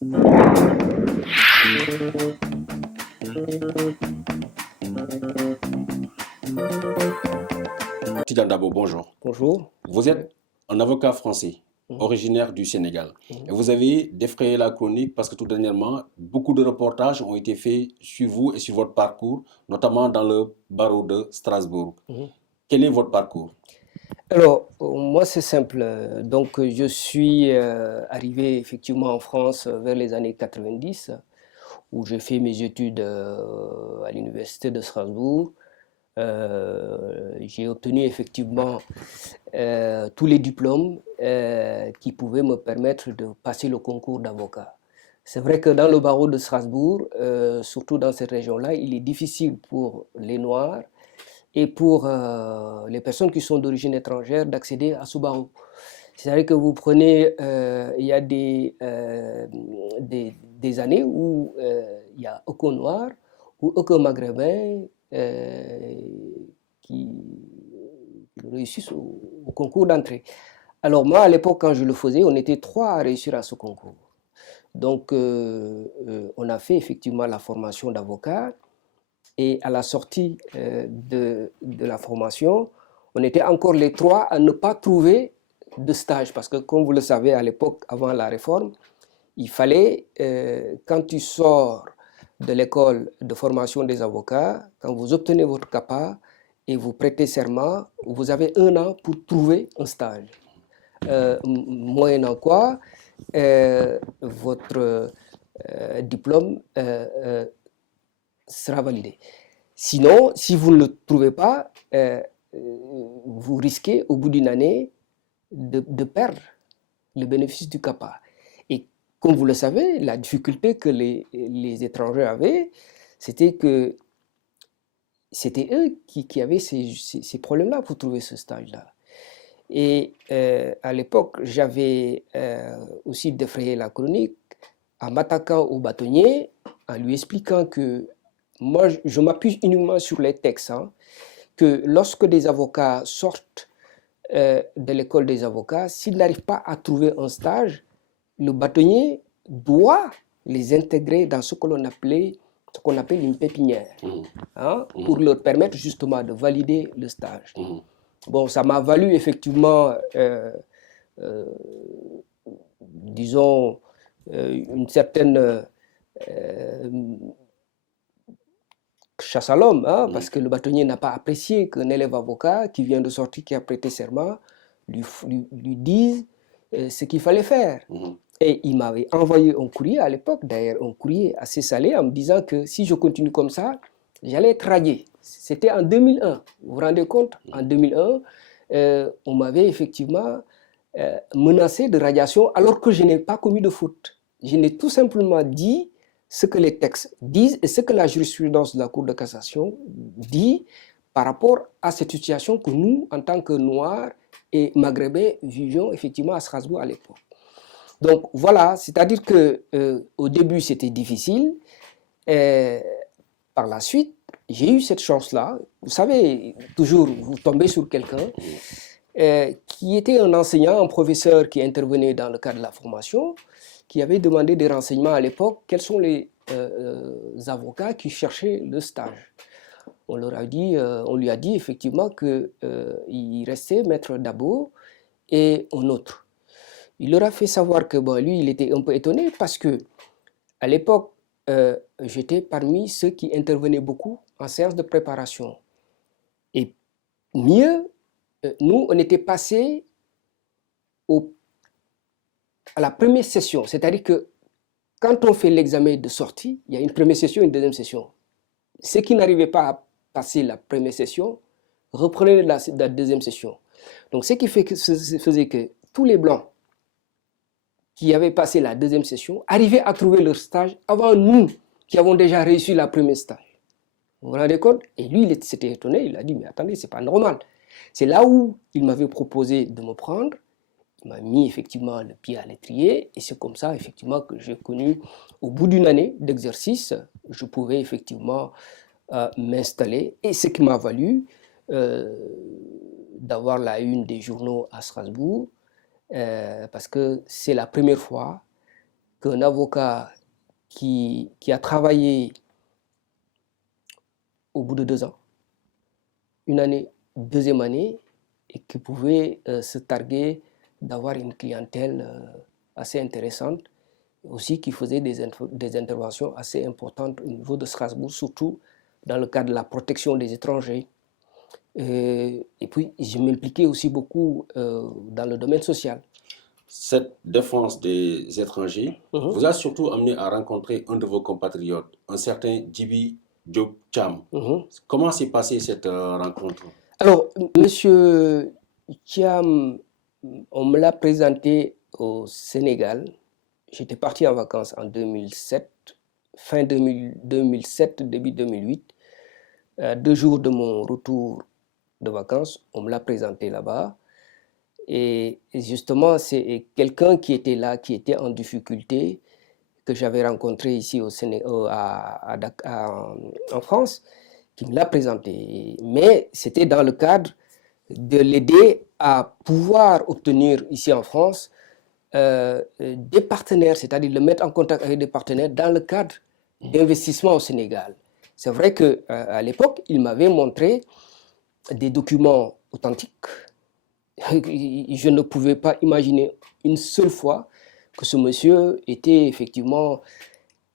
Tidiane Dabo, bonjour. Bonjour. Vous êtes un avocat français, Mhm. originaire du Sénégal. Et Mhm. vous avez défrayé la chronique parce que tout dernièrement, beaucoup de reportages ont été faits sur vous et sur votre parcours, notamment dans le barreau de Strasbourg. Mhm. Quel est votre parcours? Alors, moi, c'est simple. Donc, je suis arrivé effectivement en France vers les années 90, où j'ai fait mes études à l'université de Strasbourg. J'ai obtenu effectivement tous les diplômes qui pouvaient me permettre de passer le concours d'avocat. C'est vrai que dans le barreau de Strasbourg, surtout dans cette région-là, il est difficile pour les Noirs et pour les personnes qui sont d'origine étrangère d'accéder à ce barreau. C'est-à-dire que vous prenez, il y a des années où il n'y a aucun Noir ou aucun Maghrébin qui réussissent au concours d'entrée. Alors moi, à l'époque, quand je le faisais, on était trois à réussir à ce concours. Donc, on a fait effectivement la formation d'avocat. Et à la sortie de la formation, on était encore les trois à ne pas trouver de stage. Parce que comme vous le savez, à l'époque, avant la réforme, il fallait, quand tu sors de l'école de formation des avocats, quand vous obtenez votre CAPA et vous prêtez serment, vous avez 1 an pour trouver un stage. Moyennant quoi, votre diplôme sera validé. Sinon, si vous ne le trouvez pas, vous risquez au bout d'une année de perdre le bénéfice du CAPA. Et comme vous le savez, la difficulté que les étrangers avaient, c'était que c'était eux qui avaient ces problèmes-là pour trouver ce stage-là. Et à l'époque, j'avais aussi défrayé la chronique en m'attaquant au bâtonnier, en lui expliquant que moi, je m'appuie uniquement sur les textes, hein, que lorsque des avocats sortent de l'école des avocats, s'ils n'arrivent pas à trouver un stage, le bâtonnier doit les intégrer dans ce qu'on appelle une pépinière, hein, pour leur permettre justement de valider le stage. Bon, ça m'a valu effectivement, disons, une certaine chasse à l'homme, hein, parce que le bâtonnier n'a pas apprécié qu'un élève avocat qui vient de sortir, qui a prêté serment, lui dise ce qu'il fallait faire. Et il m'avait envoyé un courrier à l'époque, d'ailleurs un courrier assez salé, en me disant que si je continue comme ça, j'allais être radié. C'était en 2001, vous vous rendez compte? En 2001, on m'avait effectivement menacé de radiation alors que je n'ai pas commis de faute. Je n'ai tout simplement dit ce que les textes disent et ce que la jurisprudence de la Cour de cassation dit par rapport à cette situation que nous, en tant que Noirs et Maghrébins, vivions effectivement à Strasbourg à l'époque. Donc voilà, c'est-à-dire que au début c'était difficile, par la suite j'ai eu cette chance-là. Vous savez, toujours vous tombez sur quelqu'un qui était un enseignant, un professeur qui intervenait dans le cadre de la formation, qui avait demandé des renseignements à l'époque, quels sont les avocats qui cherchaient le stage. On lui a dit effectivement qu'il restait Maître Dabo et un autre. Il leur a fait savoir que bon, lui, il était un peu étonné parce que à l'époque, j'étais parmi ceux qui intervenaient beaucoup en séance de préparation. Et mieux, nous, on était passés à la première session, c'est-à-dire que quand on fait l'examen de sortie, il y a une première session et une deuxième session. Ceux qui n'arrivaient pas à passer la première session reprenaient la deuxième session. Donc ce qui faisait que tous les blancs qui avaient passé la deuxième session arrivaient à trouver leur stage avant nous qui avons déjà réussi la première stage. Vous vous rendez compte? Et lui, il s'était étonné, il a dit, mais attendez, c'est pas normal. C'est là où il m'avait proposé de me prendre. Il m'a mis effectivement le pied à l'étrier et c'est comme ça effectivement que j'ai connu, au bout d'une année d'exercice, je pouvais effectivement m'installer et ce qui m'a valu d'avoir la une des journaux à Strasbourg parce que c'est la première fois qu'un avocat qui a travaillé au bout de 2 ans, une année, deuxième année, et qui pouvait se targuer d'avoir une clientèle assez intéressante, aussi qui faisait des interventions assez importantes au niveau de Strasbourg, surtout dans le cadre de la protection des étrangers. Et puis, je m'impliquais aussi beaucoup dans le domaine social. Cette défense des étrangers vous a surtout amené à rencontrer un de vos compatriotes, un certain Djibi Diop Thiam. Comment s'est passée cette rencontre? Alors, Monsieur Thiam, on me l'a présenté au Sénégal. J'étais parti en vacances en 2007, fin 2007, début 2008. 2 jours de mon retour de vacances, on me l'a présenté là-bas. Et justement, c'est quelqu'un qui était là, qui était en difficulté, que j'avais rencontré ici au Sénégal, en France, qui me l'a présenté. Mais c'était dans le cadre de l'aider à pouvoir obtenir ici en France des partenaires, c'est-à-dire le mettre en contact avec des partenaires dans le cadre d'investissement au Sénégal. C'est vrai qu'à l'époque, il m'avait montré des documents authentiques. Je ne pouvais pas imaginer une seule fois que ce monsieur était effectivement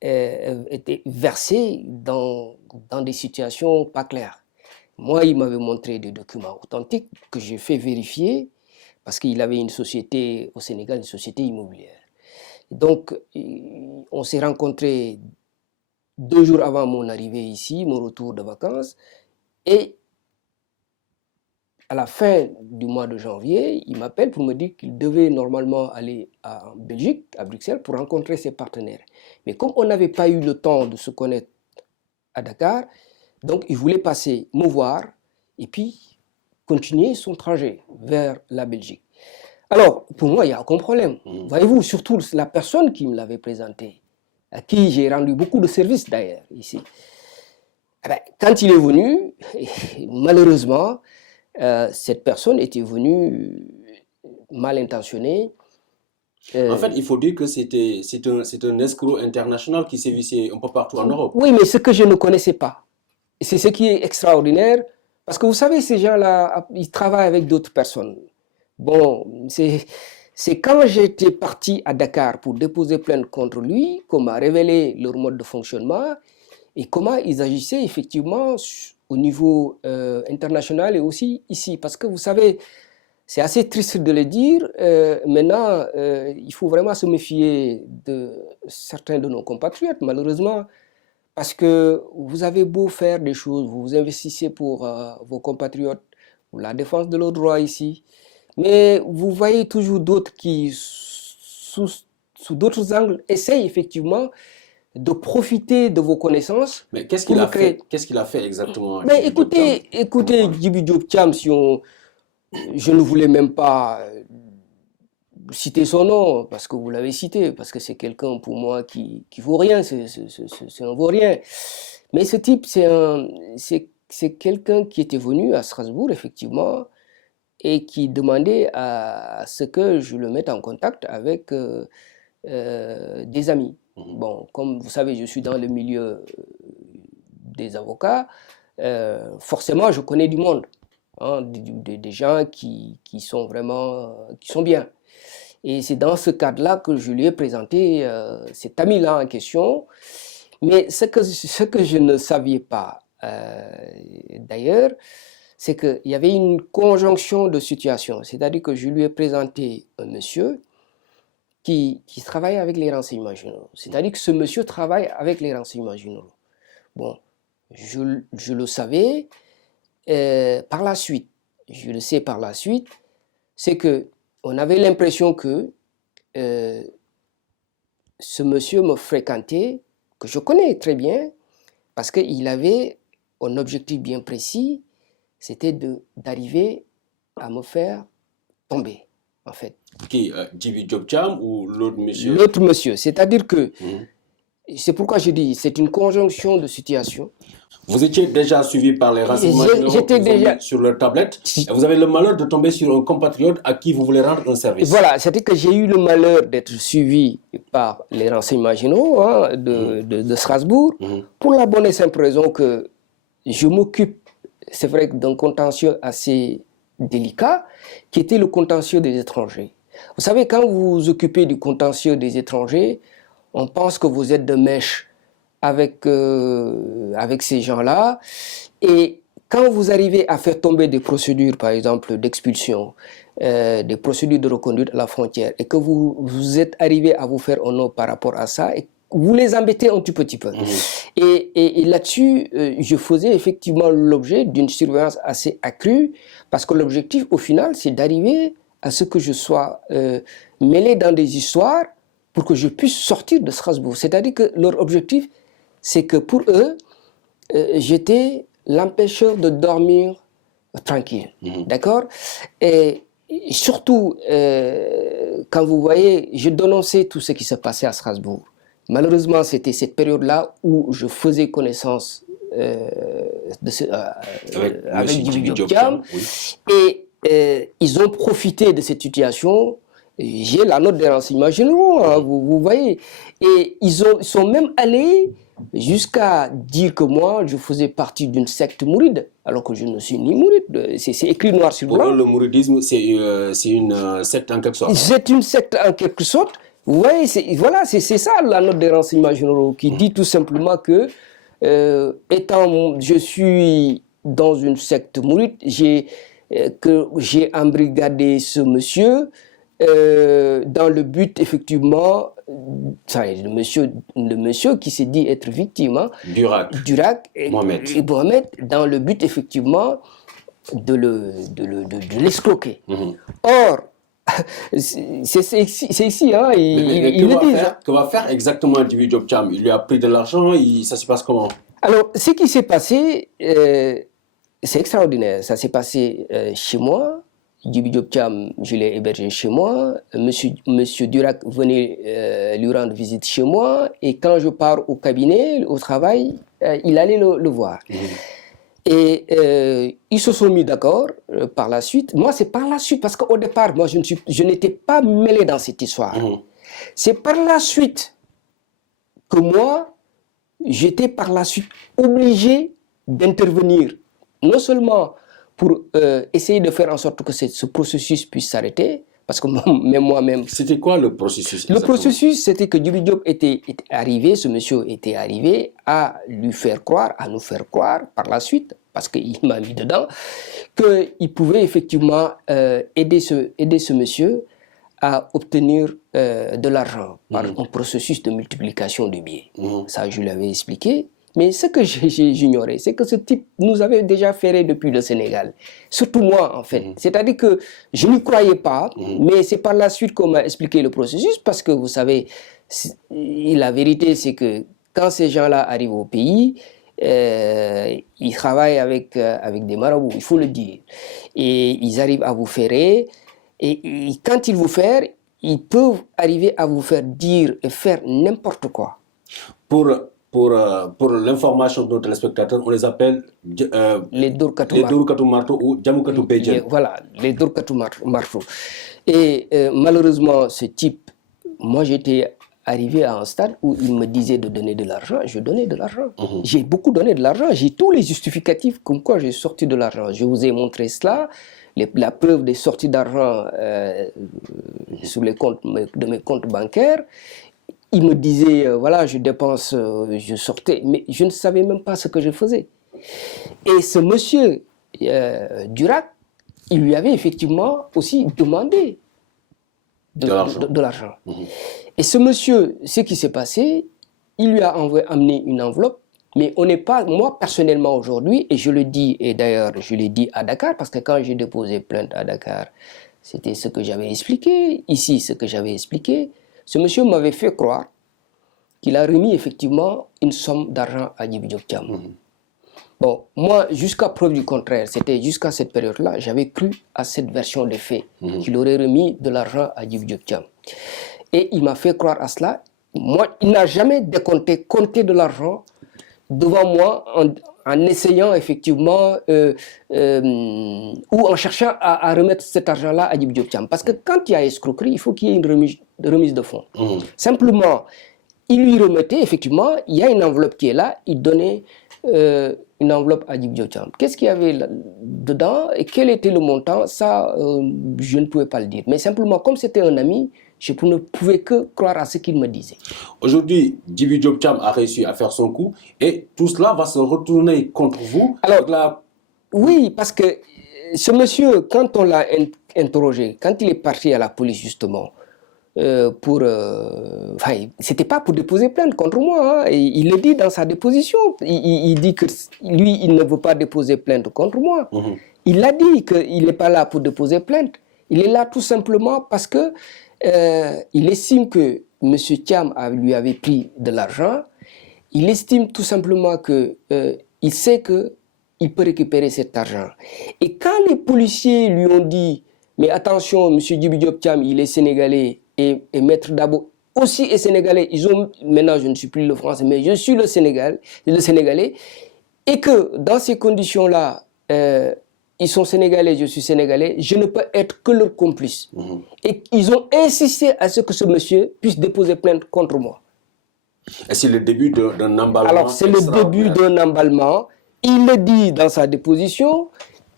était versé dans des situations pas claires. Moi, il m'avait montré des documents authentiques que j'ai fait vérifier parce qu'il avait une société au Sénégal, une société immobilière. Donc, on s'est rencontrés 2 jours avant mon arrivée ici, mon retour de vacances, et à la fin du mois de janvier, il m'appelle pour me dire qu'il devait normalement aller en Belgique, à Bruxelles, pour rencontrer ses partenaires. Mais comme on n'avait pas eu le temps de se connaître à Dakar, donc il voulait passer me voir et puis continuer son trajet vers la Belgique. Alors, pour moi, il n'y a aucun problème. Voyez-vous, surtout la personne qui me l'avait présenté, à qui j'ai rendu beaucoup de services d'ailleurs ici. Eh bien, quand il est venu, malheureusement, cette personne était venue mal intentionnée. En fait, il faut dire que c'est un escroc international qui sévissait un peu partout en Europe. Oui, mais ce que je ne connaissais pas. C'est ce qui est extraordinaire, parce que vous savez, ces gens-là, ils travaillent avec d'autres personnes. Bon, c'est quand j'étais parti à Dakar pour déposer plainte contre lui qu'on m'a révélé leur mode de fonctionnement et comment ils agissaient effectivement au niveau international et aussi ici. Parce que vous savez, c'est assez triste de le dire, maintenant, il faut vraiment se méfier de certains de nos compatriotes, malheureusement, parce que vous avez beau faire des choses, vous vous investissez pour vos compatriotes, pour la défense de leurs droits ici, mais vous voyez toujours d'autres qui, sous d'autres angles, essayent effectivement de profiter de vos connaissances. Mais qu'est-ce qu'il a fait? Qu'est-ce qu'il a fait exactement? Mais écoutez, Djibi Diop Thiam, je ne voulais même pas citer son nom, parce que vous l'avez cité, parce que c'est quelqu'un pour moi qui vaut rien, c'est un vaut rien. Mais ce type, c'est quelqu'un qui était venu à Strasbourg, effectivement, et qui demandait à ce que je le mette en contact avec des amis. Bon, comme vous savez, je suis dans le milieu des avocats, forcément je connais du monde, hein, des gens qui sont vraiment, qui sont bien. Et c'est dans ce cadre-là que je lui ai présenté cet ami-là en question. Mais ce que je ne savais pas, d'ailleurs, c'est qu'il y avait une conjonction de situations. C'est-à-dire que je lui ai présenté un monsieur qui travaille avec les renseignements généraux. C'est-à-dire que ce monsieur travaille avec les renseignements généraux. Bon, je le savais par la suite. Je le sais par la suite, c'est que on avait l'impression que ce monsieur me fréquentait, que je connais très bien, parce qu'il avait un objectif bien précis, c'était d'arriver à me faire tomber, en fait. Qui, Djibi Diop Thiam ou l'autre monsieur? L'autre monsieur, c'est-à-dire que C'est pourquoi je dis, c'est une conjonction de situations. Vous étiez déjà suivi par les renseignements généraux sur leur tablette et vous avez le malheur de tomber sur un compatriote à qui vous voulez rendre un service. Voilà, c'est-à-dire que j'ai eu le malheur d'être suivi par les renseignements généraux de Strasbourg pour la bonne et simple raison que je m'occupe, c'est vrai, d'un contentieux assez délicat qui était le contentieux des étrangers. Vous savez, quand vous vous occupez du contentieux des étrangers, on pense que vous êtes de mèche avec ces gens-là. Et quand vous arrivez à faire tomber des procédures, par exemple, d'expulsion, des procédures de reconduite à la frontière, et que vous êtes arrivé à vous faire honneur par rapport à ça, et vous les embêtez un tout petit peu. Et là-dessus, je faisais effectivement l'objet d'une surveillance assez accrue, parce que l'objectif, au final, c'est d'arriver à ce que je sois mêlé dans des histoires pour que je puisse sortir de Strasbourg. C'est-à-dire que leur objectif, c'est que pour eux, j'étais l'empêcheur de dormir tranquille. D'accord? Et surtout, quand vous voyez, je dénonçais tout ce qui se passait à Strasbourg. Malheureusement, c'était cette période-là où je faisais connaissance avec Djibi Diop Thiam. Et ils ont profité de cette situation. J'ai la note des renseignements généraux, hein, vous voyez. Et ils sont même allés jusqu'à dire que moi, je faisais partie d'une secte mouride, alors que je ne suis ni mouride. C'est écrit noir sur blanc. Pour eux, le mouridisme, c'est une secte en quelque sorte. C'est une secte en quelque sorte. Vous voyez, c'est ça la note des renseignements généraux qui dit tout simplement que, je suis dans une secte mouride, j'ai embrigadé ce monsieur dans le but, effectivement, le monsieur qui s'est dit être victime, hein, Durac et Mohamed, dans le but, effectivement, de l'escroquer. Or, c'est ici, hein, que va faire exactement Djibi Diop Thiam? Il lui a pris de l'argent, ça se passe comment? Alors, ce qui s'est passé, c'est extraordinaire. Ça s'est passé chez moi. Djibi Diop Thiam, je l'ai hébergé chez moi. Monsieur Durac venait lui rendre visite chez moi. Et quand je pars au cabinet, au travail, il allait le voir. Et ils se sont mis d'accord par la suite. Moi, c'est par la suite, parce qu'au départ, moi, je n'étais pas mêlé dans cette histoire. C'est par la suite que moi, j'étais par la suite obligé d'intervenir, non seulement pour essayer de faire en sorte que ce processus puisse s'arrêter, parce que moi-même... C'était quoi le processus? Le processus, c'était que Djibi Diop était arrivé, ce monsieur était arrivé à nous faire croire par la suite, parce qu'il m'a mis dedans, qu'il pouvait effectivement aider ce monsieur à obtenir de l'argent par un processus de multiplication de billets. Ça, je l'avais expliqué. Mais ce que j'ignorais, c'est que ce type nous avait déjà ferré depuis le Sénégal. Surtout moi, en fait. C'est-à-dire que je n'y croyais pas, mais c'est par la suite qu'on m'a expliqué le processus, parce que vous savez, la vérité, c'est que quand ces gens-là arrivent au pays, ils travaillent avec des marabouts, il faut le dire. Et ils arrivent à vous ferrer, et quand ils vous ferrent, ils peuvent arriver à vous faire dire et faire n'importe quoi. Pour l'information de nos téléspectateurs, on les appelle les Dorkatou Marto ou Djamoukatou Beidjen. Voilà, les Dorkatou Marto. Et malheureusement, ce type, moi j'étais arrivé à un stade où il me disait de donner de l'argent, je donnais de l'argent. J'ai beaucoup donné de l'argent, j'ai tous les justificatifs comme quoi j'ai sorti de l'argent. Je vous ai montré cela, la preuve des sorties d'argent sur les comptes de mes comptes bancaires. Il me disait, voilà, je dépense, je sortais, mais je ne savais même pas ce que je faisais. Et ce monsieur Durac, il lui avait effectivement aussi demandé de l'argent. Et ce monsieur, ce qui s'est passé, il lui a amené une enveloppe, mais on n'est pas, moi personnellement aujourd'hui, et je le dis, et d'ailleurs je l'ai dit à Dakar, parce que quand j'ai déposé plainte à Dakar, c'était ce que j'avais expliqué, ici ce que j'avais expliqué. Ce monsieur m'avait fait croire qu'il a remis effectivement une somme d'argent à Djibi Diop Thiam. Bon, moi, jusqu'à preuve du contraire, c'était jusqu'à cette période-là, j'avais cru à cette version des faits, qu'il aurait remis de l'argent à Djibi Diop Thiam. Et il m'a fait croire à cela, moi, il n'a jamais compté de l'argent devant moi en essayant effectivement ou en cherchant à remettre cet argent-là à Djibi Diop Thiam. Parce que quand il y a escroquerie, il faut qu'il y ait une remise de fonds. Simplement, il lui remettait, effectivement, il y a une enveloppe qui est là, il donnait une enveloppe à Djibi Diop Thiam. Qu'est-ce qu'il y avait dedans et quel était le montant? Ça, je ne pouvais pas le dire. Mais simplement, comme c'était un ami, je ne pouvais que croire à ce qu'il me disait. Aujourd'hui, Djibi Diop Thiam a réussi à faire son coup et tout cela va se retourner contre vous. Alors, oui, parce que ce monsieur, quand on l'a interrogé, quand il est parti à la police justement, c'était pas pour déposer plainte contre moi, hein. Il le dit dans sa déposition. Il dit que lui, il ne veut pas déposer plainte contre moi. Il a dit qu'il n'est pas là pour déposer plainte. Il est là tout simplement parce que il estime que M. Thiam lui avait pris de l'argent. Il estime tout simplement que il sait qu'il peut récupérer cet argent. Et quand les policiers lui ont dit, mais attention, M. Djibi Diop Thiam, il est sénégalais et Maître Dabo aussi est sénégalais. Maintenant, je ne suis plus le français, mais je suis le sénégalais. Et que dans ces conditions-là, ils sont sénégalais, je suis sénégalais, je ne peux être que leur complice. Et ils ont insisté à ce que ce monsieur puisse déposer plainte contre moi. Et c'est le début d'un emballement. Alors, c'est le début d'un emballement. Il le dit dans sa déposition.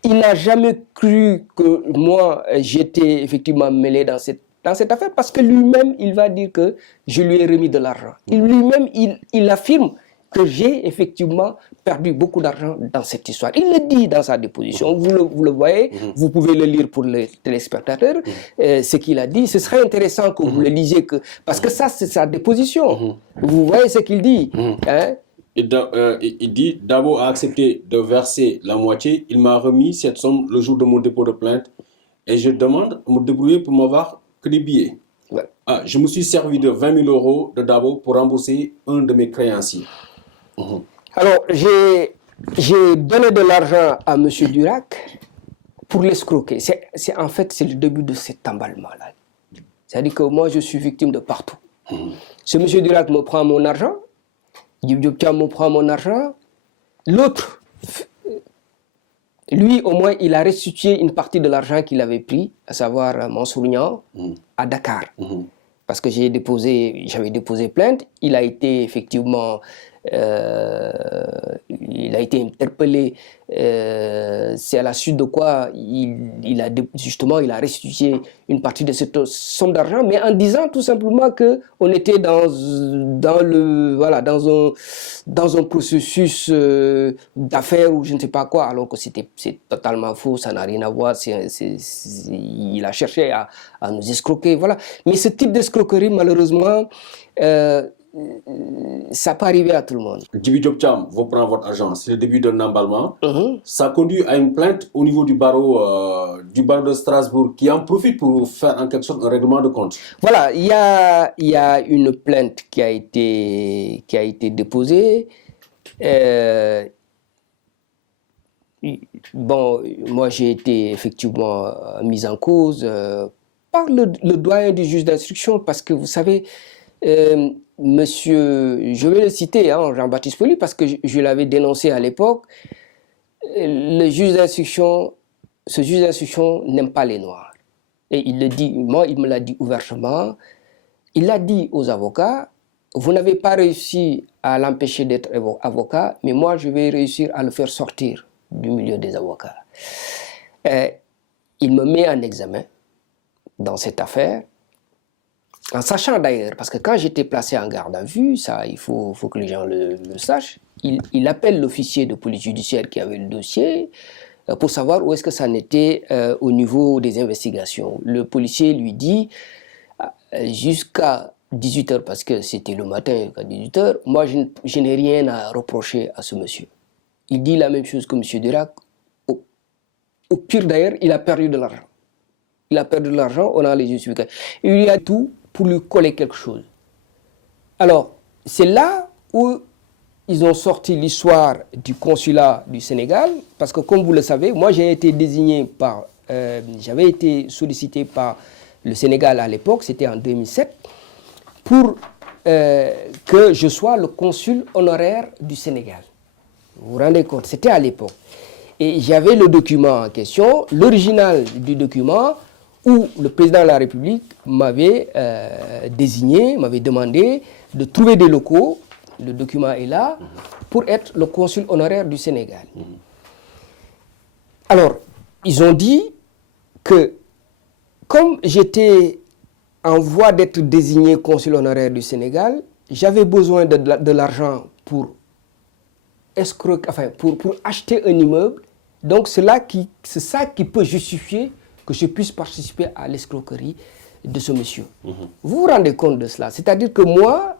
Il n'a jamais cru que moi, j'étais effectivement mêlé dans cette affaire parce que lui-même, il va dire que je lui ai remis de l'argent. Lui-même, il affirme que j'ai effectivement perdu beaucoup d'argent dans cette histoire. Il le dit dans sa déposition. Vous le voyez, vous pouvez le lire pour les téléspectateurs. Ce qu'il a dit, ce serait intéressant que vous le lisiez, parce que ça, c'est sa déposition. Vous voyez ce qu'il dit. Hein? Il dit, Dabo a accepté de verser la moitié. Il m'a remis cette somme le jour de mon dépôt de plainte. Et je demande de me débrouiller pour m'avoir que des billets. Ouais. Je me suis servi de 20 000 euros de Dabo pour rembourser un de mes créanciers. Alors, j'ai donné de l'argent à M. Durac pour l'escroquer. En fait, c'est le début de cet emballement-là. C'est-à-dire que moi, je suis victime de partout. Ce M. Durac me prend mon argent. Djibi Diop Thiam me prend mon argent. L'autre, lui, au moins, il a restitué une partie de l'argent qu'il avait pris, à savoir Mansour Niang, à Dakar. Parce que j'avais déposé plainte. Il a été effectivement interpellé. C'est à la suite de quoi il a restitué une partie de cette somme d'argent, mais en disant tout simplement que on était dans un processus d'affaires ou je ne sais pas quoi, alors que c'est totalement faux, ça n'a rien à voir. Il a cherché à nous escroquer, voilà. Mais ce type d'escroquerie, malheureusement, ça peut arriver à tout le monde. Djibi Diop Thiam vous prend votre argent, c'est le début d'un emballement. Ça conduit à une plainte au niveau du barreau de Strasbourg qui en profite pour faire en quelque sorte un règlement de compte. Voilà, il y a une plainte qui a été déposée. Bon, moi j'ai été effectivement mis en cause par le doyen du juge d'instruction parce que vous savez, monsieur, je vais le citer, hein, Jean-Baptiste Poli, parce que je l'avais dénoncé à l'époque. Ce juge d'instruction n'aime pas les Noirs. Et il le dit, moi, il me l'a dit ouvertement. Il l'a dit aux avocats, vous n'avez pas réussi à l'empêcher d'être avocat, mais moi, je vais réussir à le faire sortir du milieu des avocats. Il me met en examen dans cette affaire. En sachant d'ailleurs, parce que quand j'étais placé en garde à vue, ça il faut que les gens le sachent, il appelle l'officier de police judiciaire qui avait le dossier pour savoir où est-ce que ça en était au niveau des investigations. Le policier lui dit, jusqu'à 18h, parce que c'était le matin jusqu'à 18h, moi je n'ai rien à reprocher à ce monsieur. Il dit la même chose que M. Durac. Au pire d'ailleurs, il a perdu de l'argent. Il a perdu de l'argent, on a les justifications. Il y a tout pour lui coller quelque chose. Alors, c'est là où ils ont sorti l'histoire du consulat du Sénégal, parce que comme vous le savez, moi j'avais été sollicité par le Sénégal à l'époque, c'était en 2007, pour que je sois le consul honoraire du Sénégal. Vous vous rendez compte, c'était à l'époque. Et j'avais le document en question, l'original du document, où le président de la République m'avait désigné, m'avait demandé de trouver des locaux, le document est là, pour être le consul honoraire du Sénégal. Alors, ils ont dit que, comme j'étais en voie d'être désigné consul honoraire du Sénégal, j'avais besoin de l'argent pour acheter un immeuble. Donc, c'est ça qui peut justifier que je puisse participer à l'escroquerie de ce monsieur. Vous vous rendez compte de cela? C'est-à-dire que moi,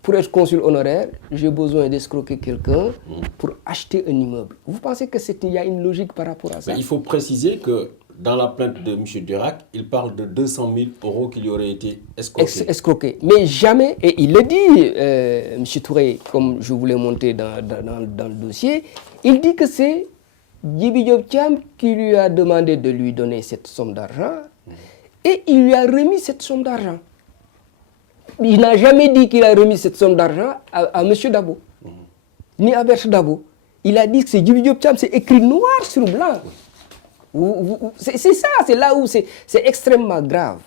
pour être consul honoraire, j'ai besoin d'escroquer quelqu'un pour acheter un immeuble. Vous pensez qu'il y a une logique par rapport à ça? Mais il faut préciser que dans la plainte de M. Durac, il parle de 200 000 euros qui lui auraient été escroqués. Mais jamais, et il le dit, M. Touré, comme je vous l'ai montré dans le dossier, il dit que c'est Djibi Diop Thiam qui lui a demandé de lui donner cette somme d'argent et il lui a remis cette somme d'argent. Il n'a jamais dit qu'il a remis cette somme d'argent à M. Dabo, ni à Berche Dabo. Il a dit que c'est Djibi Diop Thiam, c'est écrit noir sur blanc. C'est ça, c'est là où c'est extrêmement grave.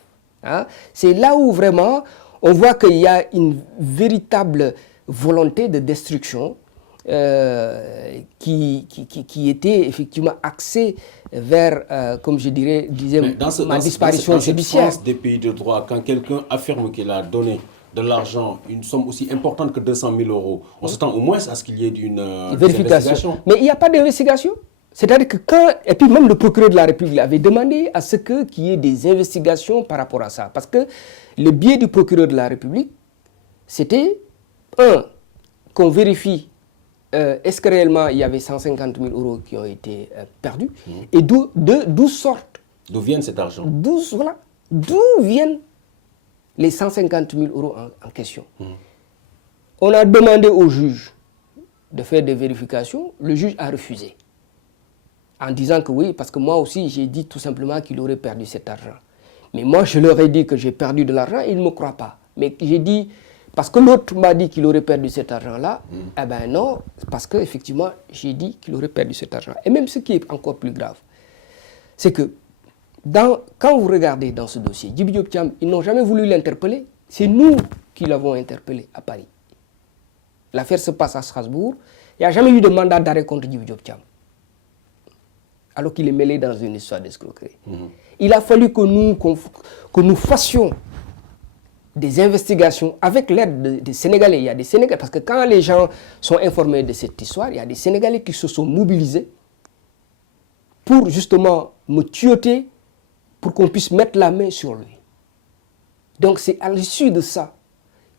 Hein? C'est là où vraiment on voit qu'il y a une véritable volonté de destruction qui était effectivement axée vers, comme je disais, ma disparition judiciaire. Dans cette France des pays de droit, quand quelqu'un affirme qu'il a donné de l'argent, une somme aussi importante que 200 000 euros, on s'attend au moins à ce qu'il y ait une vérification. Mais il n'y a pas d'investigation. C'est-à-dire que et puis même le procureur de la République avait demandé à ce qu'il y ait des investigations par rapport à ça. Parce que le biais du procureur de la République, c'était, qu'on vérifie est-ce que réellement il y avait 150 000 euros qui ont été perdus et d'où sortent. D'où vient cet argent? D'où viennent les 150 000 euros en question. On a demandé au juge de faire des vérifications, le juge a refusé. En disant que oui, parce que moi aussi j'ai dit tout simplement qu'il aurait perdu cet argent. Mais moi je leur ai dit que j'ai perdu de l'argent, ils ne me croient pas. Mais j'ai dit, parce que l'autre m'a dit qu'il aurait perdu cet argent-là, eh bien non, parce qu'effectivement j'ai dit qu'il aurait perdu cet argent. Et même ce qui est encore plus grave, c'est que quand vous regardez dans ce dossier, Djibi Diop Thiam, ils n'ont jamais voulu l'interpeller, c'est nous qui l'avons interpellé à Paris. L'affaire se passe à Strasbourg, il n'y a jamais eu de mandat d'arrêt contre Djibi Diop Thiam, alors qu'il est mêlé dans une histoire d'escroquerie. Il a fallu que nous fassions des investigations avec l'aide des Sénégalais. Il y a des Sénégalais, parce que quand les gens sont informés de cette histoire, il y a des Sénégalais qui se sont mobilisés pour justement me tuauter, pour qu'on puisse mettre la main sur lui. Donc c'est à l'issue de ça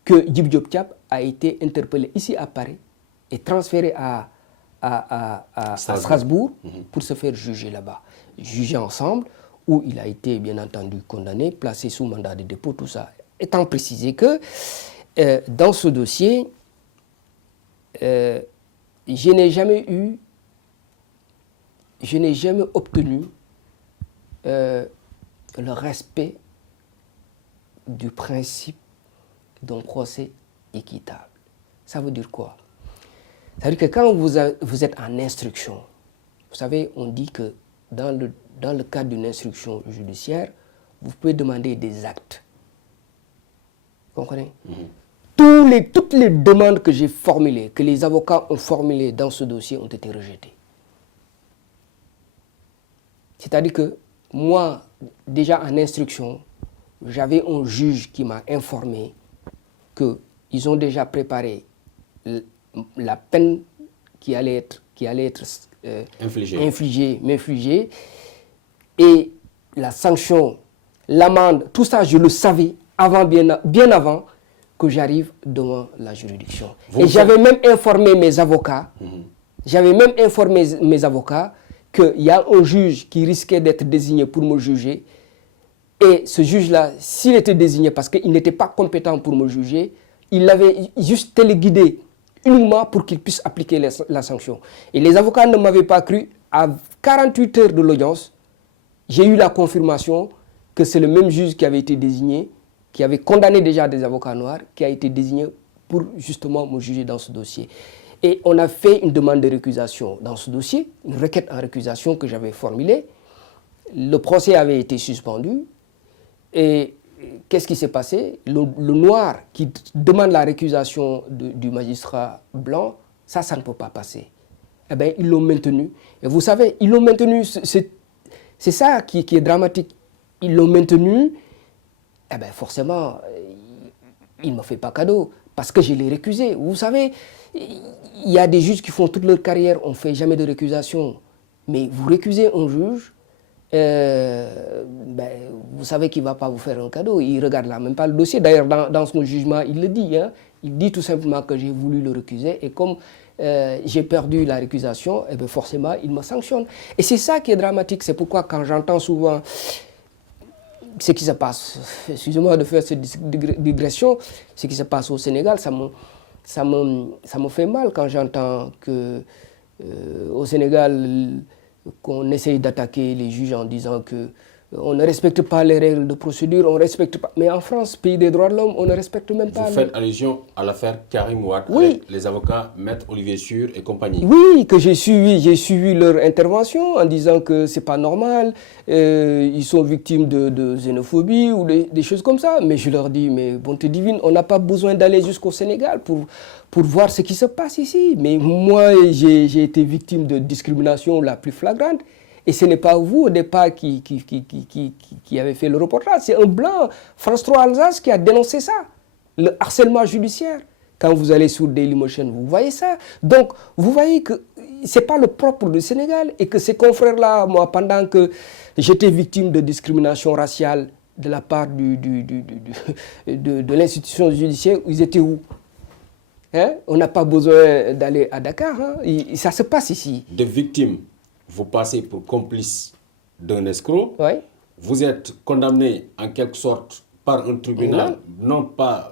que Djibi Diop Thiam a été interpellé ici à Paris et transféré à Strasbourg pour se faire juger là-bas. Juger ensemble, où il a été bien entendu condamné, placé sous mandat de dépôt, tout ça. Étant précisé que dans ce dossier, je n'ai jamais obtenu le respect du principe d'un procès équitable. Ça veut dire quoi? Ça veut dire que quand vous êtes en instruction, vous savez, on dit que dans le cadre d'une instruction judiciaire, vous pouvez demander des actes. Vous comprenez? Toutes les demandes que j'ai formulées, que les avocats ont formulées dans ce dossier ont été rejetées. C'est-à-dire que moi, déjà en instruction, j'avais un juge qui m'a informé qu'ils ont déjà préparé la peine qui allait être m'infliger, et la sanction, l'amende, tout ça je le savais bien avant que j'arrive devant la juridiction. Et j'avais même informé mes avocats, qu'il y a un juge qui risquait d'être désigné pour me juger, et ce juge-là, s'il était désigné parce qu'il n'était pas compétent pour me juger, il l'avait juste téléguidé uniquement pour qu'il puisse appliquer la sanction. Et les avocats ne m'avaient pas cru. À 48 heures de l'audience, j'ai eu la confirmation que c'est le même juge qui avait été désigné qui avait condamné déjà des avocats noirs, qui a été désigné pour justement me juger dans ce dossier. Et on a fait une demande de récusation dans ce dossier, une requête en récusation que j'avais formulée. Le procès avait été suspendu. Et qu'est-ce qui s'est passé? Le noir qui demande la récusation du magistrat blanc, ça ne peut pas passer. Eh bien, ils l'ont maintenu. Et vous savez, ils l'ont maintenu, c'est ça qui est dramatique. Ils l'ont maintenu, eh bien forcément, il ne me fait pas cadeau, parce que je l'ai récusé. Vous savez, il y a des juges qui font toute leur carrière, on ne fait jamais de récusation. Mais vous récusez un juge, vous savez qu'il ne va pas vous faire un cadeau. Il ne regarde là même pas le dossier. D'ailleurs, dans son jugement, il le dit. Hein, il dit tout simplement que j'ai voulu le récuser. Et comme j'ai perdu la récusation, eh bien forcément, il me sanctionne. Et c'est ça qui est dramatique. C'est pourquoi quand j'entends souvent ce qui se passe, excusez-moi de faire cette digression, ce qui se passe au Sénégal, ça me fait mal quand j'entends que au Sénégal, qu'on essaye d'attaquer les juges en disant que on ne respecte pas les règles de procédure, on respecte pas. Mais en France, pays des droits de l'homme, on ne respecte même pas. Vous faites allusion à l'affaire Karim Wade, oui, avec les avocats Maître Olivier Sûr et compagnie. Oui, que j'ai suivi leur intervention en disant que c'est pas normal, ils sont victimes de xénophobie ou des choses comme ça. Mais je leur dis, mais bonté divine, on n'a pas besoin d'aller jusqu'au Sénégal pour voir ce qui se passe ici. Mais moi, j'ai été victime de discrimination la plus flagrante. Et ce n'est pas vous, au départ, qui avez fait le reportage. C'est un blanc, France 3 Alsace, qui a dénoncé ça. Le harcèlement judiciaire. Quand vous allez sur Dailymotion, vous voyez ça. Donc, vous voyez que ce n'est pas le propre du Sénégal. Et que ces confrères-là, moi, pendant que j'étais victime de discrimination raciale de la part de l'institution judiciaire, ils étaient où? Hein? On n'a pas besoin d'aller à Dakar. Hein? Ça se passe ici. De victimes, vous passez pour complice d'un escroc. Oui. Vous êtes condamné en quelque sorte par un tribunal, non pas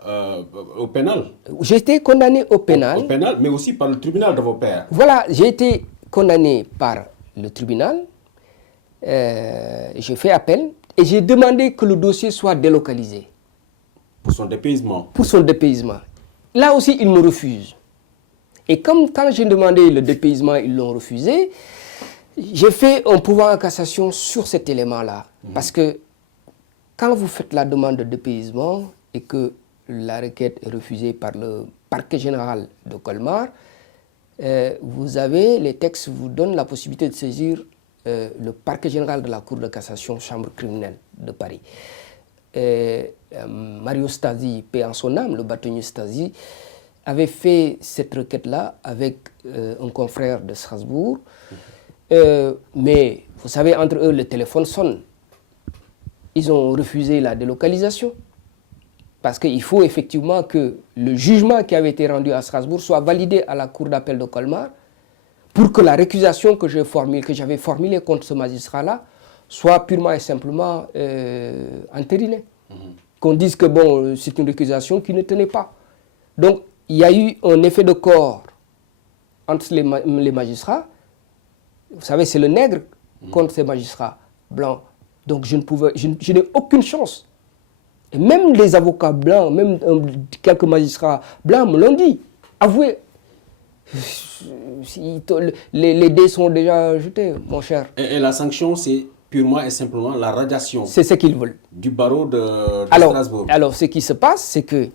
au pénal. J'ai été condamné au pénal. Au pénal, mais aussi par le tribunal de vos pairs. Voilà, j'ai été condamné par le tribunal. J'ai fait appel et j'ai demandé que le dossier soit délocalisé. Pour son dépaysement. Pour son dépaysement. Là aussi, ils me refusent. Et comme quand j'ai demandé le dépaysement, ils l'ont refusé, j'ai fait un pouvoir en cassation sur cet élément-là. Parce que quand vous faites la demande de dépaysement et que la requête est refusée par le parquet général de Colmar, vous avez, les textes vous donnent la possibilité de saisir le parquet général de la Cour de cassation, chambre criminelle de Paris. Mario Stasi, paix en son âme, le bâtonnier Stasi, avait fait cette requête-là avec un confrère de Strasbourg. Mais vous savez, entre eux, le téléphone sonne. Ils ont refusé la délocalisation. Parce qu'il faut effectivement que le jugement qui avait été rendu à Strasbourg soit validé à la Cour d'appel de Colmar pour que la récusation que j'avais formulée contre ce magistrat-là soit purement et simplement entérinée. Qu'on dise que bon, c'est une récusation qui ne tenait pas. Donc, il y a eu un effet de corps entre les magistrats. Vous savez, c'est le nègre contre ces magistrats blancs. Donc je n'ai aucune chance. Et même les avocats blancs, même quelques magistrats blancs me l'ont dit. Avouez, les dés sont déjà jetés, mon cher. Et la sanction, c'est purement et simplement la radiation. C'est ce qu'ils veulent. Du barreau de Strasbourg. Alors, ce qui se passe, c'est que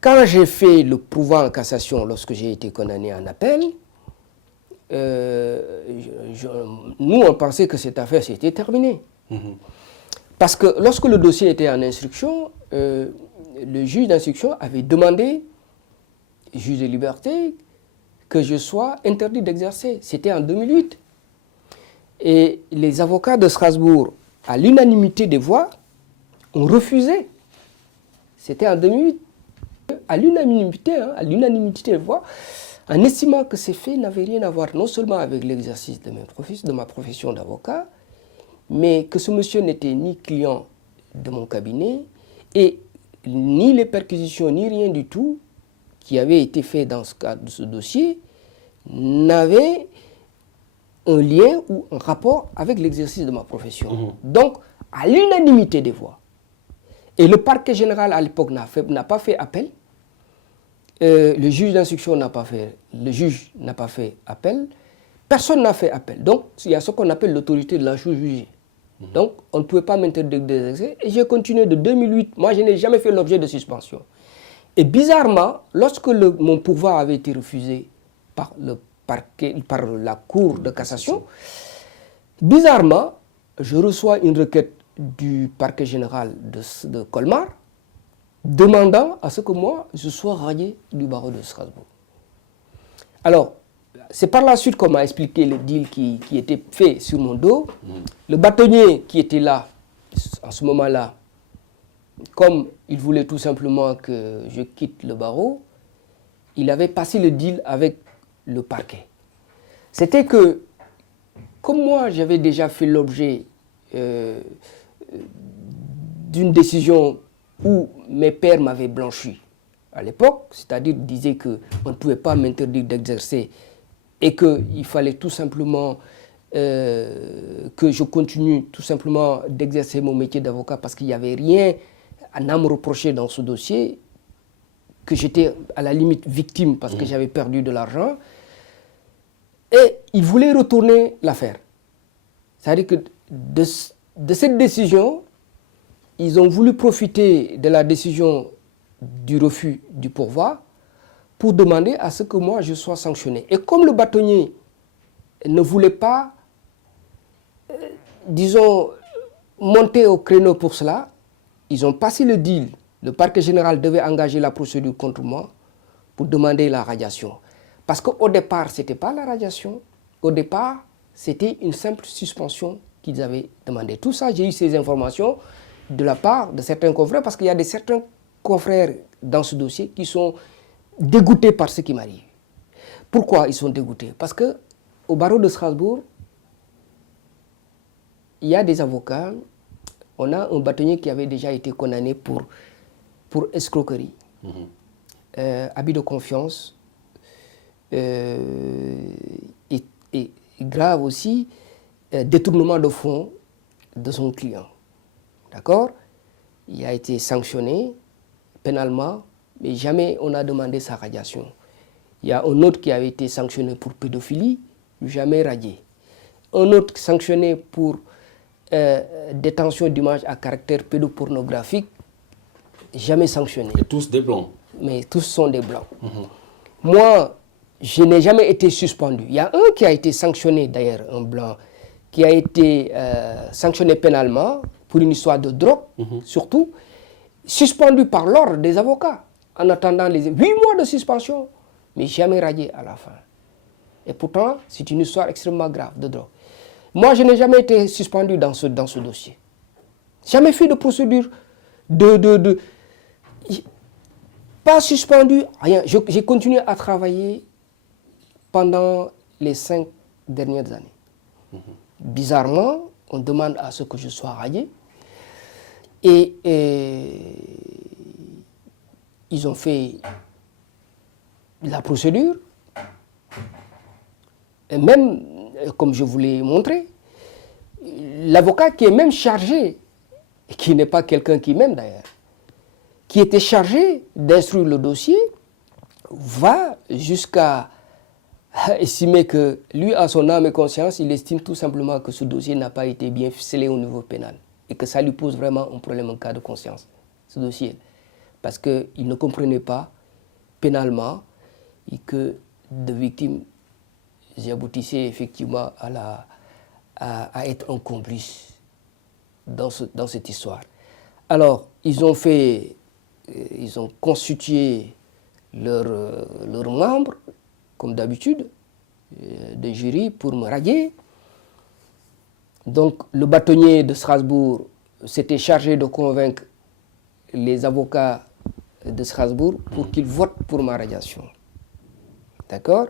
quand j'ai fait le pouvoir en cassation, lorsque j'ai été condamné en appel, nous, on pensait que cette affaire s'était terminée. Parce que lorsque le dossier était en instruction, le juge d'instruction avait demandé, juge de liberté, que je sois interdit d'exercer. C'était en 2008. Et les avocats de Strasbourg, à l'unanimité des voix, ont refusé. C'était en 2008. À l'unanimité des voix, en estimant que ces faits n'avaient rien à voir non seulement avec l'exercice de ma profession d'avocat, mais que ce monsieur n'était ni client de mon cabinet et ni les perquisitions, ni rien du tout qui avait été fait dans ce cadre de ce dossier n'avait un lien ou un rapport avec l'exercice de ma profession. Donc, à l'unanimité des voix. Et le parquet général à l'époque n'a pas fait appel. Le juge d'instruction n'a pas fait appel. Personne n'a fait appel. Donc, il y a ce qu'on appelle l'autorité de la chose jugée. Donc, on ne pouvait pas m'interdire d'exercer. Et j'ai continué de 2008. Moi, je n'ai jamais fait l'objet de suspension. Et bizarrement, lorsque mon pouvoir avait été refusé par le parquet, par la Cour de cassation, bizarrement, je reçois une requête du parquet général de Colmar demandant à ce que moi, je sois radié du barreau de Strasbourg. Alors, c'est par la suite qu'on m'a expliqué le deal qui était fait sur mon dos. Le bâtonnier qui était là, en ce moment-là, comme il voulait tout simplement que je quitte le barreau, il avait passé le deal avec le parquet. C'était que, comme moi, j'avais déjà fait l'objet d'une décision où mes pères m'avaient blanchi à l'époque, c'est-à-dire disaient qu'on ne pouvait pas m'interdire d'exercer et qu'il fallait tout simplement que je continue tout simplement d'exercer mon métier d'avocat parce qu'il n'y avait rien à me reprocher dans ce dossier, que j'étais à la limite victime parce que j'avais perdu de l'argent. Et ils voulaient retourner l'affaire. C'est-à-dire que de cette décision, ils ont voulu profiter de la décision du refus du pourvoi pour demander à ce que moi je sois sanctionné. Et comme le bâtonnier ne voulait pas, disons, monter au créneau pour cela, ils ont passé le deal. Le parquet général devait engager la procédure contre moi pour demander la radiation. Parce qu'au départ, ce n'était pas la radiation. Au départ, c'était une simple suspension qu'ils avaient demandé. Tout ça, j'ai eu ces informations de la part de certains confrères, parce qu'il y a certains confrères dans ce dossier qui sont dégoûtés par ce qui m'arrive. Pourquoi ils sont dégoûtés? Parce qu'au barreau de Strasbourg, il y a des avocats. On a un bâtonnier qui avait déjà été condamné pour escroquerie, abus de confiance, et grave aussi, détournement de fonds de son client. D'accord? Il a été sanctionné pénalement, mais jamais on a demandé sa radiation. Il y a un autre qui avait été sanctionné pour pédophilie, jamais radié. Un autre sanctionné pour détention d'images à caractère pédopornographique, jamais sanctionné. Et tous des blancs. Mais tous sont des blancs. Moi, je n'ai jamais été suspendu. Il y a un qui a été sanctionné, d'ailleurs, un blanc, qui a été sanctionné pénalement pour une histoire de drogue, surtout, suspendu par l'ordre des avocats, en attendant les 8 mois de suspension, mais jamais radié à la fin. Et pourtant, c'est une histoire extrêmement grave de drogue. Moi, je n'ai jamais été suspendu dans ce dossier. Jamais fait de procédure pas suspendu, rien. J'ai continué à travailler pendant les 5 dernières années. Bizarrement, on demande à ce que je sois radié. Et ils ont fait la procédure. Et même, comme je vous l'ai montré, l'avocat qui est même chargé, et qui n'est pas quelqu'un qui m'aime d'ailleurs, qui était chargé d'instruire le dossier, va jusqu'à estimer que lui, à son âme et conscience, il estime tout simplement que ce dossier n'a pas été bien ficelé au niveau pénal et que ça lui pose vraiment un problème en cas de conscience, ce dossier. Parce qu'il ne comprenait pas pénalement et que de victimes, j'aboutissais effectivement à être un complice dans cette histoire. Alors, ils ont constitué leurs membres, comme d'habitude, de jury pour me radier. Donc, le bâtonnier de Strasbourg s'était chargé de convaincre les avocats de Strasbourg pour qu'ils votent pour ma radiation. D'accord?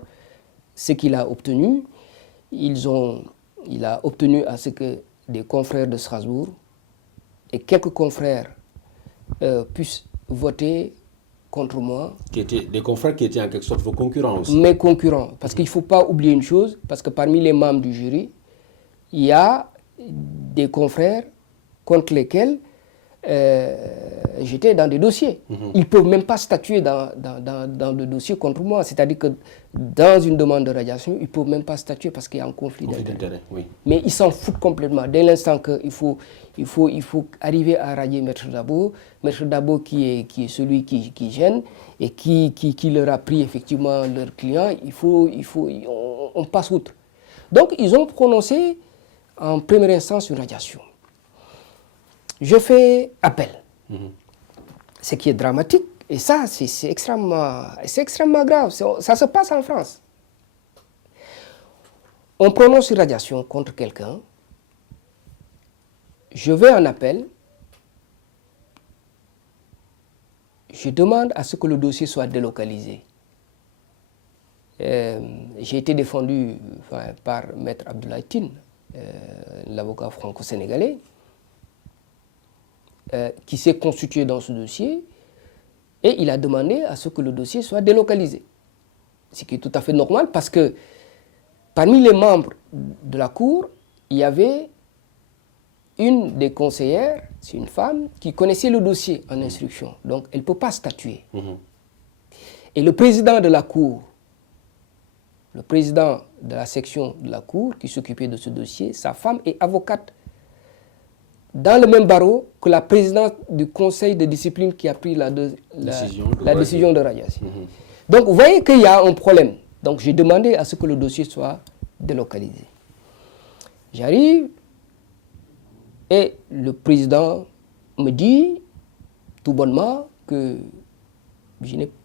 Ce qu'il a obtenu, il a obtenu à ce que des confrères de Strasbourg et quelques confrères puissent voter contre moi. Des confrères qui étaient en quelque sorte vos concurrents aussi. Mes concurrents. Parce qu'il ne faut pas oublier une chose, parce que parmi les membres du jury, il y a des confrères contre lesquels j'étais dans des dossiers. Ils ne peuvent même pas statuer dans le dossier contre moi. C'est-à-dire que dans une demande de radiation, ils ne peuvent même pas statuer parce qu'il y a un conflit d'intérêt. Oui. Mais ils s'en foutent complètement. Dès l'instant qu'il faut arriver à radier Maître Dabo qui est celui qui gêne et qui leur a pris effectivement leur client, on passe outre. Donc ils ont prononcé en première instance une radiation. Je fais appel. Ce qui est dramatique, et ça, c'est extrêmement grave. Ça se passe en France. On prononce une radiation contre quelqu'un. Je vais en appel. Je demande à ce que le dossier soit délocalisé. J'ai été défendu par Maître Abdoulaye Tine, l'avocat franco-sénégalais, qui s'est constitué dans ce dossier, et il a demandé à ce que le dossier soit délocalisé. Ce qui est tout à fait normal parce que parmi les membres de la Cour, il y avait une des conseillères, c'est une femme, qui connaissait le dossier en instruction. Donc elle ne peut pas statuer. Et le président de la Cour, le président de la section de la Cour qui s'occupait de ce dossier, sa femme est avocate dans le même barreau que la présidente du conseil de discipline qui a pris la décision de radiation. Donc vous voyez qu'il y a un problème. Donc j'ai demandé à ce que le dossier soit délocalisé. J'arrive et le président me dit tout bonnement que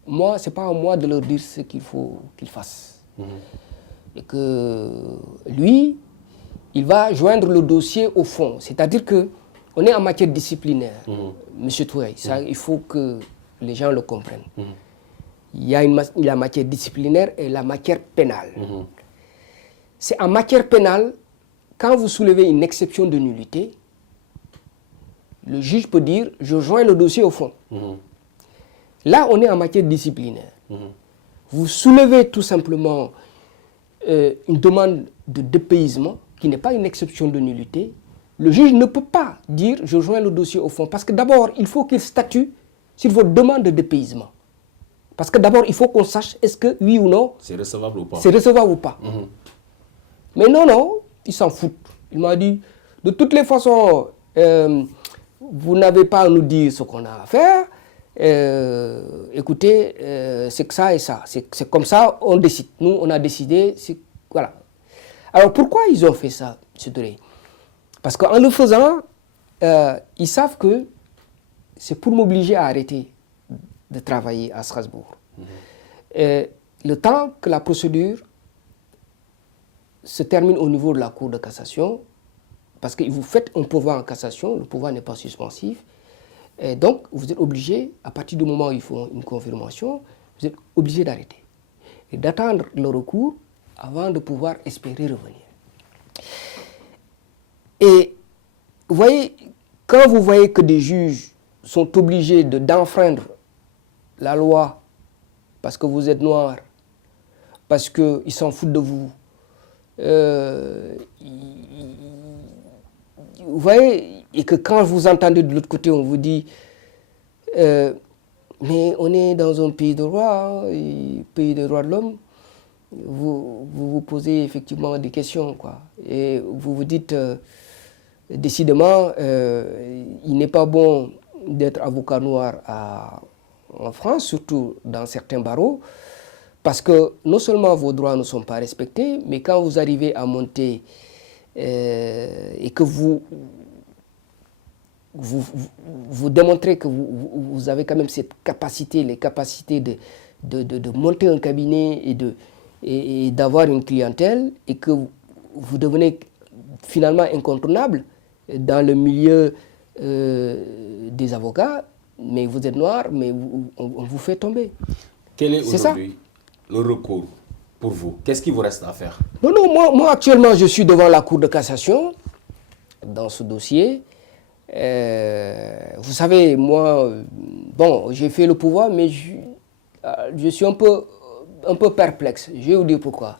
moi, ce n'est pas à moi de leur dire ce qu'il faut qu'ils fassent. Et que lui, il va joindre le dossier au fond. C'est-à-dire qu'on est en matière disciplinaire, Monsieur Touré. Ça, il faut que les gens le comprennent. Il y a la matière disciplinaire et la matière pénale. C'est en matière pénale, quand vous soulevez une exception de nullité, le juge peut dire « je joins le dossier au fond ». Là, on est en matière disciplinaire. Vous soulevez tout simplement une demande de dépaysement, qui n'est pas une exception de nullité. Le juge ne peut pas dire « je joins le dossier au fond ». Parce que d'abord, il faut qu'il statue sur votre demande de dépaysement. Parce que d'abord, il faut qu'on sache est-ce que, oui ou non, c'est recevable ou pas. C'est recevable ou pas. Mais non, il s'en fout. Il m'a dit, de toutes les façons, vous n'avez pas à nous dire ce qu'on a à faire. Écoutez, c'est que ça et ça. C'est comme ça, on décide. Nous, on a décidé, voilà. Alors, pourquoi ils ont fait ça, M. Touré? Parce qu'en le faisant, ils savent que c'est pour m'obliger à arrêter de travailler à Strasbourg. Le temps que la procédure se termine au niveau de la Cour de cassation, parce que vous faites un pouvoir en cassation, le pouvoir n'est pas suspensif, et donc vous êtes obligé, à partir du moment où ils font une confirmation, vous êtes obligé d'arrêter et d'attendre le recours avant de pouvoir espérer revenir. Et vous voyez, quand vous voyez que des juges sont obligés d'enfreindre la loi parce que vous êtes noir, parce qu'ils s'en foutent de vous, vous voyez, et que quand vous entendez de l'autre côté, on vous dit mais on est dans un pays de droit, pays des droits de l'homme, vous posez effectivement des questions, quoi. Et vous vous dites, décidément, il n'est pas bon d'être avocat noir en France, surtout dans certains barreaux, parce que non seulement vos droits ne sont pas respectés, mais quand vous arrivez à monter et que vous démontrez que vous avez quand même cette capacité, les capacités de monter un cabinet et d'avoir une clientèle, et que vous devenez finalement incontournable dans le milieu des avocats, mais vous êtes noir, mais on vous fait tomber. Quel est aujourd'hui le recours pour vous? Qu'est-ce qu'il vous reste à faire? Non, moi actuellement je suis devant la Cour de cassation dans ce dossier. Vous savez, moi, bon, j'ai fait le pouvoir, mais je suis un peu perplexe. Je vais vous dire pourquoi.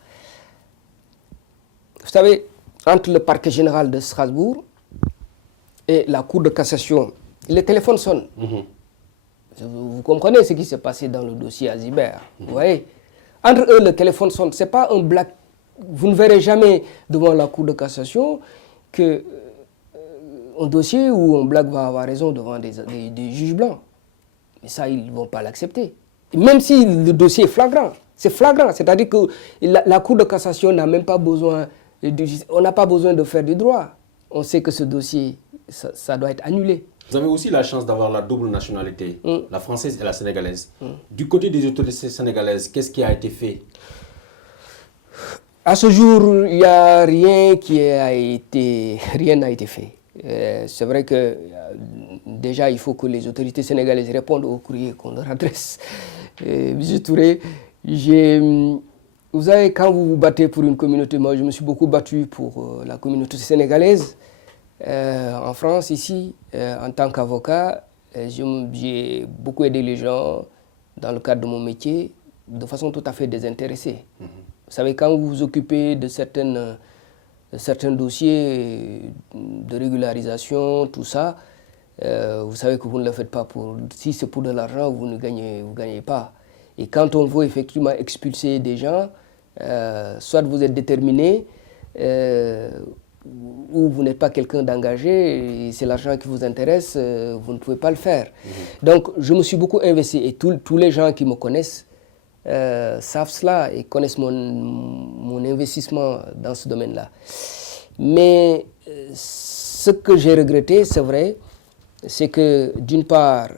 Vous savez, entre le parquet général de Strasbourg et la Cour de cassation le téléphone sonne. Vous comprenez ce qui s'est passé dans le dossier Azibert. Vous voyez, entre eux, le téléphone sonne. Ce n'est pas un black. Vous ne verrez jamais devant la Cour de cassation que un dossier où un black va avoir raison devant des juges blancs. Mais ça, ils ne vont pas l'accepter. Même si le dossier est flagrant. C'est flagrant. C'est-à-dire que la Cour de cassation n'a même pas besoin on n'a pas besoin de faire du droit. On sait que ce dossier, ça doit être annulé. Vous avez aussi la chance d'avoir la double nationalité, la française et la sénégalaise. Du côté des autorités sénégalaises, qu'est-ce qui a été fait? À ce jour, il n'y a rien rien n'a été fait. C'est vrai que déjà, il faut que les autorités sénégalaises répondent au courrier qu'on leur adresse. Monsieur Touré, vous savez, quand vous vous battez pour une communauté, moi je me suis beaucoup battu pour la communauté sénégalaise en France, ici, en tant qu'avocat. J'ai beaucoup aidé les gens dans le cadre de mon métier de façon tout à fait désintéressée. Vous savez, quand vous vous occupez de certains dossiers de régularisation, tout ça, vous savez que vous ne le faites pas si c'est pour de l'argent, vous ne gagnez pas. Et quand on veut effectivement expulser des gens, soit vous êtes déterminé, ou vous n'êtes pas quelqu'un d'engagé, et c'est l'argent qui vous intéresse, vous ne pouvez pas le faire. Donc je me suis beaucoup investi, et tous les gens qui me connaissent savent cela et connaissent mon investissement dans ce domaine-là. Mais ce que j'ai regretté, c'est vrai, c'est que d'une part,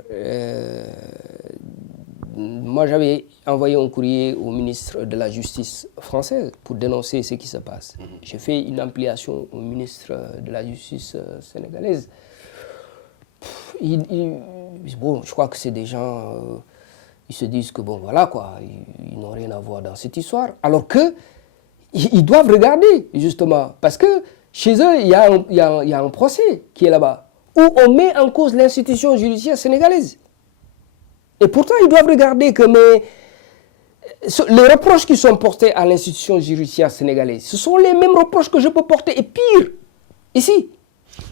moi j'avais envoyé un courrier au ministre de la Justice française pour dénoncer ce qui se passe. J'ai fait une ampliation au ministre de la Justice sénégalaise. Bon, je crois que c'est des gens, ils se disent que bon voilà quoi, ils n'ont rien à voir dans cette histoire. Alors que ils doivent regarder justement, parce que chez eux il y a un procès qui est là-bas, où on met en cause l'institution judiciaire sénégalaise. Et pourtant, ils doivent regarder que les reproches qui sont portés à l'institution judiciaire sénégalaise, ce sont les mêmes reproches que je peux porter, et pire, ici.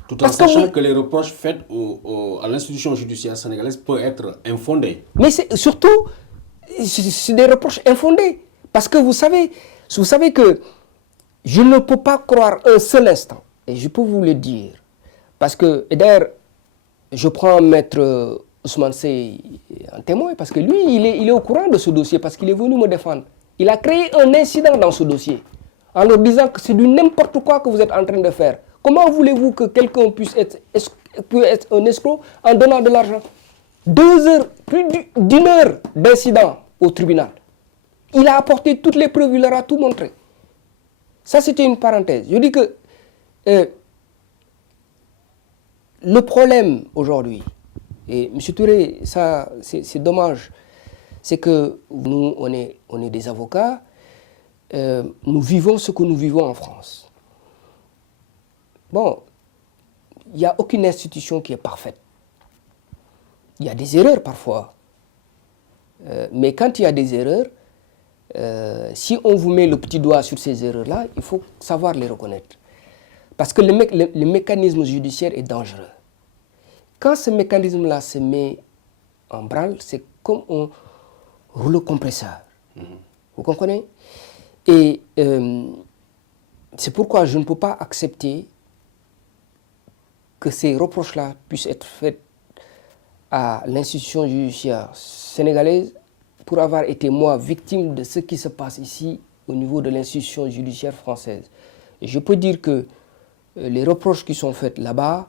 Tout en sachant que les reproches faits à l'institution judiciaire sénégalaise peuvent être infondés. Mais surtout, c'est des reproches infondés. Parce que vous savez que je ne peux pas croire un seul instant, et je peux vous le dire, parce que, d'ailleurs, je prends maître Ousmane Seye en témoin, parce que lui, il est au courant de ce dossier, parce qu'il est venu me défendre. Il a créé un incident dans ce dossier, en leur disant que c'est du n'importe quoi que vous êtes en train de faire. Comment voulez-vous que quelqu'un puisse être un escroc en donnant de l'argent? 2 heures, plus d'1 heure d'incident au tribunal. Il a apporté toutes les preuves, il leur a tout montré. Ça, c'était une parenthèse. Je dis que le problème aujourd'hui, et M. Touré, ça, c'est dommage, c'est que nous, on est des avocats, nous vivons ce que nous vivons en France. Bon, il n'y a aucune institution qui est parfaite. Il y a des erreurs parfois. Mais quand il y a des erreurs, si on vous met le petit doigt sur ces erreurs-là, il faut savoir les reconnaître. Parce que le mécanisme judiciaire est dangereux. Quand ce mécanisme-là se met en branle, c'est comme un rouleau compresseur. Vous comprenez? Et c'est pourquoi je ne peux pas accepter que ces reproches-là puissent être faits à l'institution judiciaire sénégalaise pour avoir été, moi, victime de ce qui se passe ici au niveau de l'institution judiciaire française. Et je peux dire que les reproches qui sont faits là-bas,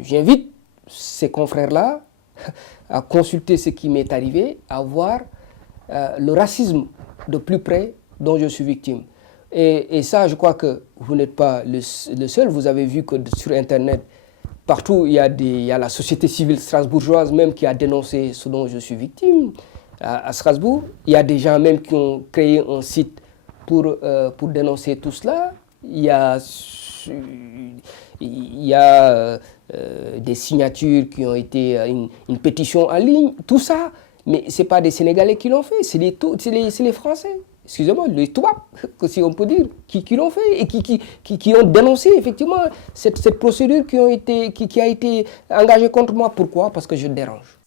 j'invite ces confrères-là à consulter ce qui m'est arrivé, à voir le racisme de plus près dont je suis victime. Et ça, je crois que vous n'êtes pas le seul. Vous avez vu que sur Internet, partout, il y a la société civile strasbourgeoise même qui a dénoncé ce dont je suis victime à Strasbourg. Il y a des gens même qui ont créé un site pour dénoncer tout cela. Il y a des signatures qui ont été, une pétition en ligne, tout ça. Mais ce n'est pas des Sénégalais qui l'ont fait, c'est les Français. excusez-moi, les tubaab, si on peut dire, qui l'ont fait et qui ont dénoncé effectivement cette procédure qui a été engagée contre moi. Pourquoi? Parce que je dérange.